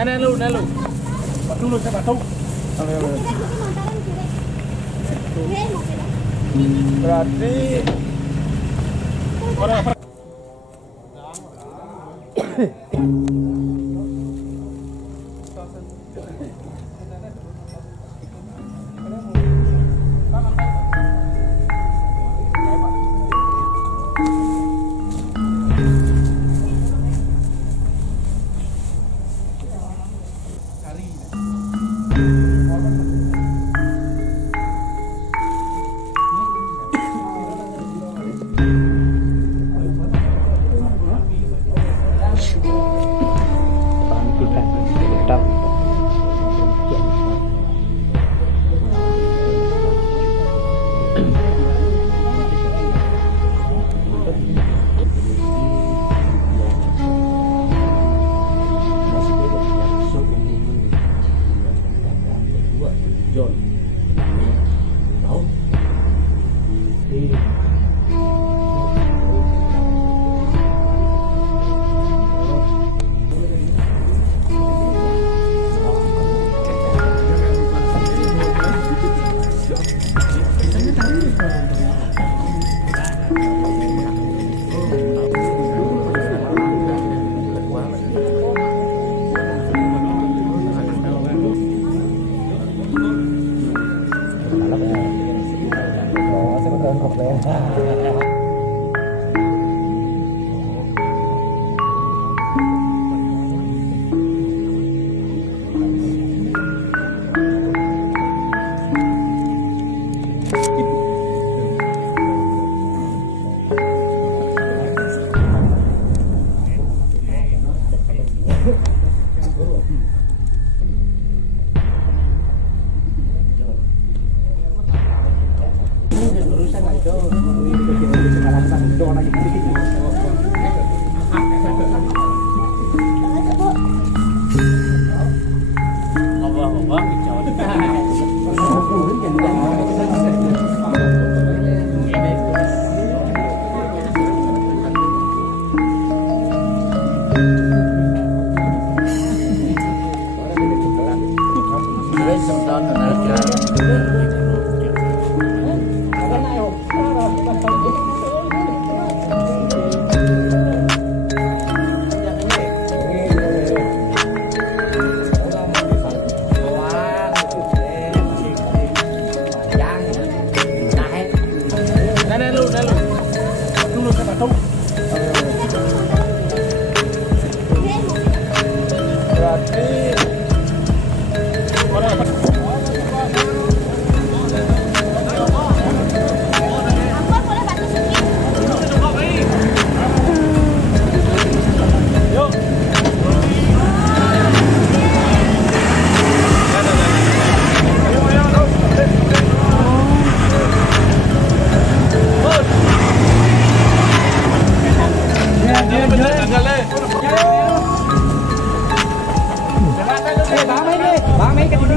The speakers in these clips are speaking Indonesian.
Nelu. Dulu saya batu. Berarti orang dulu saya batu. Berarti orang bám mấy cái đi.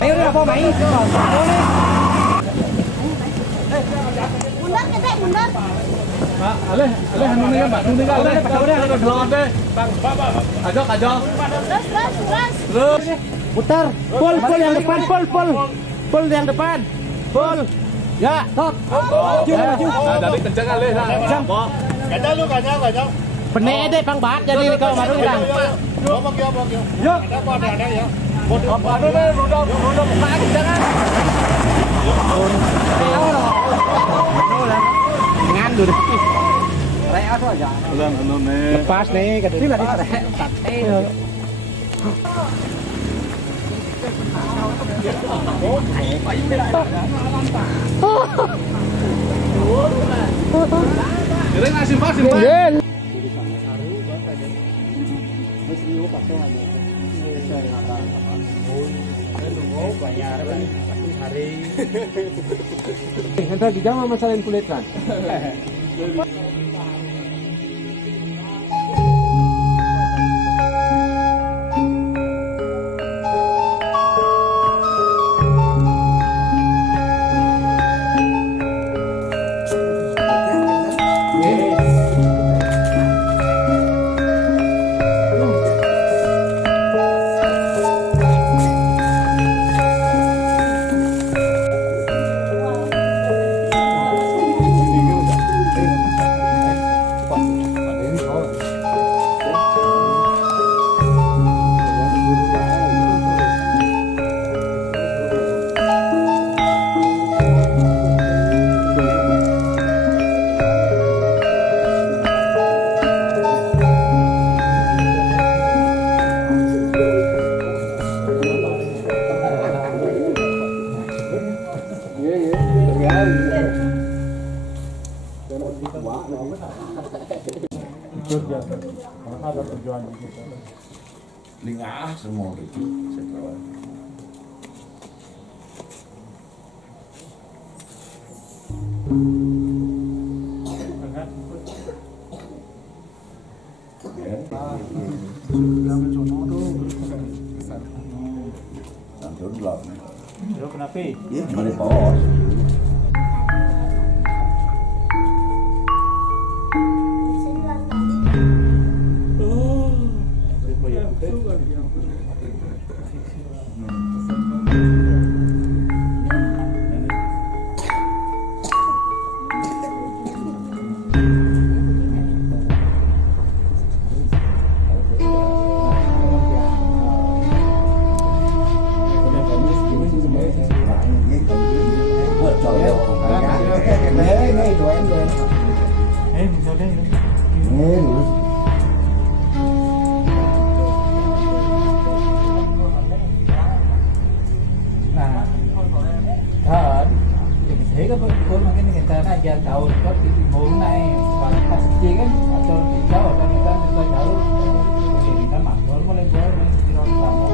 Ayo udah apa main? Mundur kita mundur. Pak, aleh anu nih Mbak, anu tinggal deh, udah dulu deh. Bang, Ajok. Terus. Putar. Pol yang depan, pol yang depan. Pol. Ya, top. Maju. Nah, dari kencang kali. Kencang lu, kencang. Benek deh Bang Bat, jadi kau baru kan. Yuk. Ada ya. Apa deh, udah buka jangan. Ngan dulu. Rek apa aja. Lepas nih, kadang tadi rek. Jadi ngasih simpan. Nanti di jam masalahin kulit kan. Lingah semua gitu setelah. Santun lah. Yo kenapa? Iya, boleh bawa. Tahun kan itu mau naik pas kecil kan atau di Jawa kan kita jauh jadi kita makmur mulai jauh main di Jawa kamu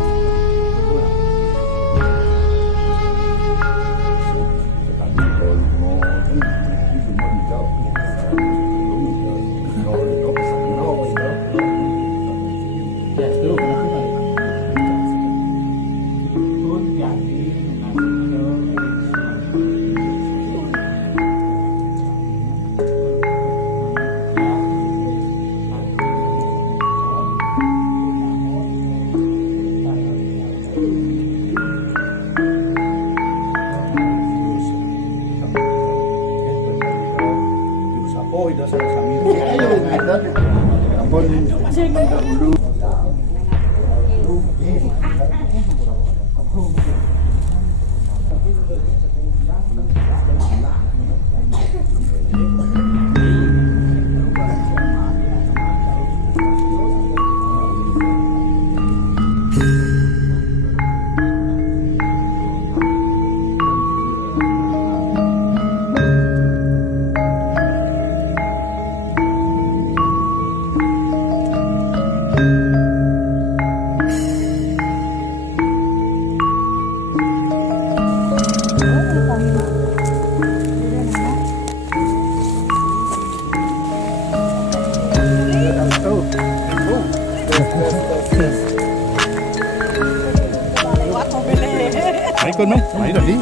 Ikut mai, mai dah di.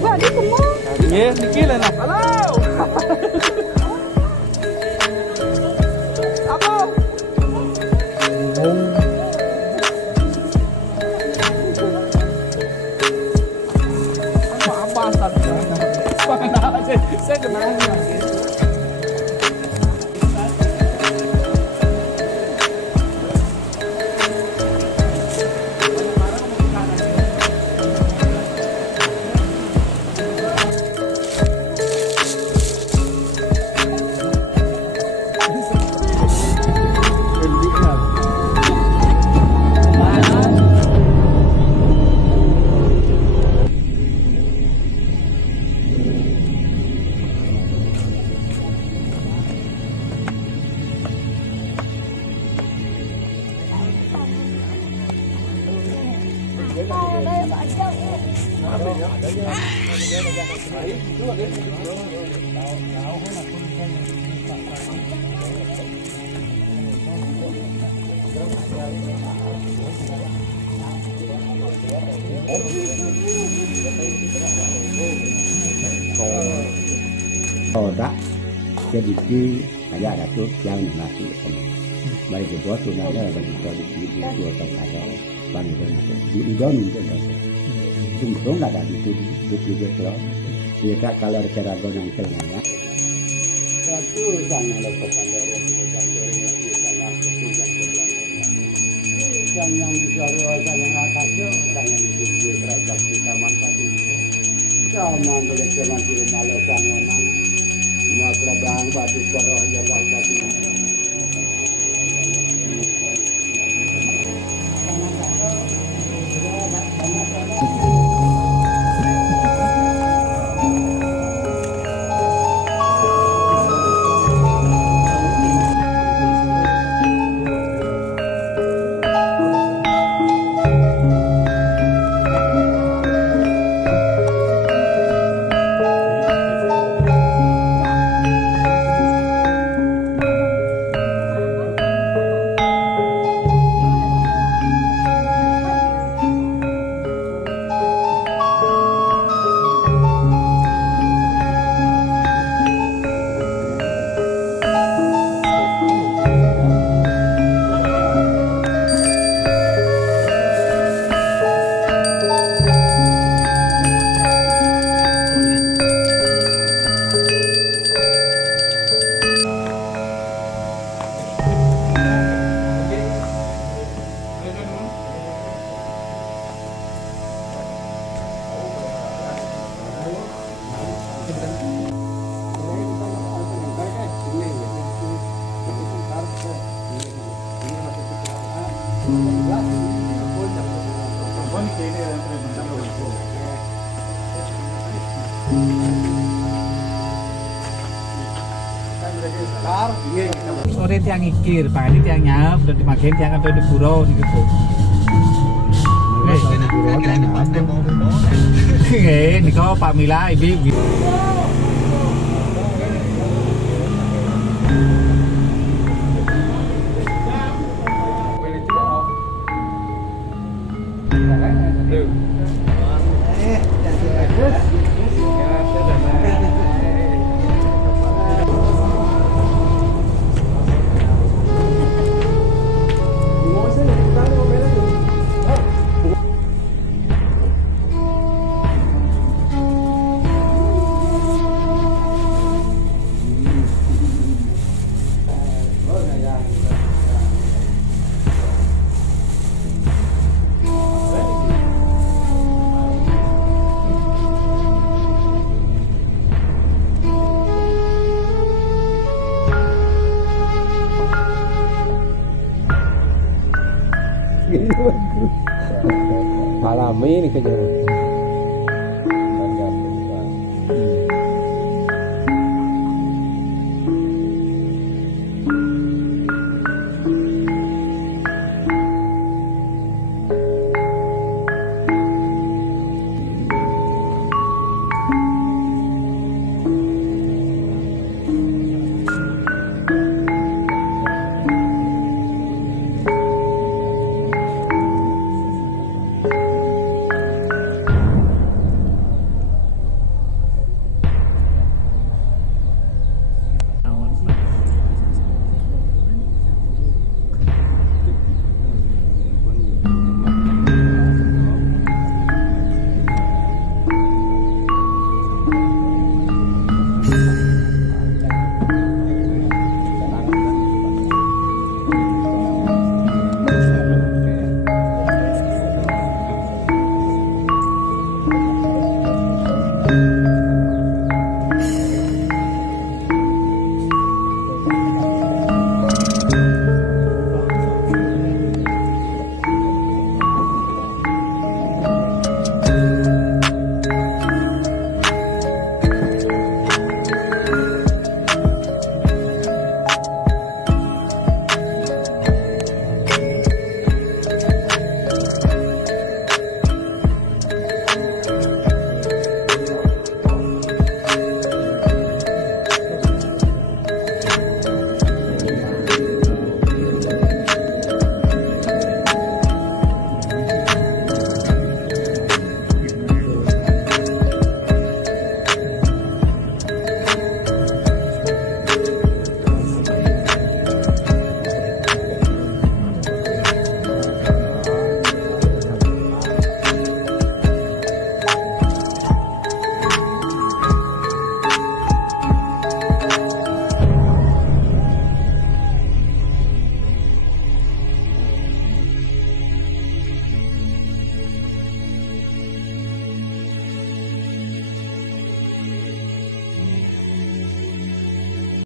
Wah, di kumur. Ye, dikit lah. Halo. Apa? Apa asal? Saya kenal. Dak jadi ki ayah datuk yang nasi mari kita tu nak ada kita di dua tempat ada bani dan di dalam itu sungguh nggak ada itu di kalau dia kalau cara gonang kelnya satu jangan lupa pandai jangan jangan bicara jangan atasnya jangan di kerajaan kita manfaat jangan boleh jangan di malas jangan semua kerajaan batu koroh jaga batu Sore tiang ikir, pagi tiang nyap, dan dimakan tiang atau di pura gitu. Ini kau Pak Mila ini. Alami ini kejadian.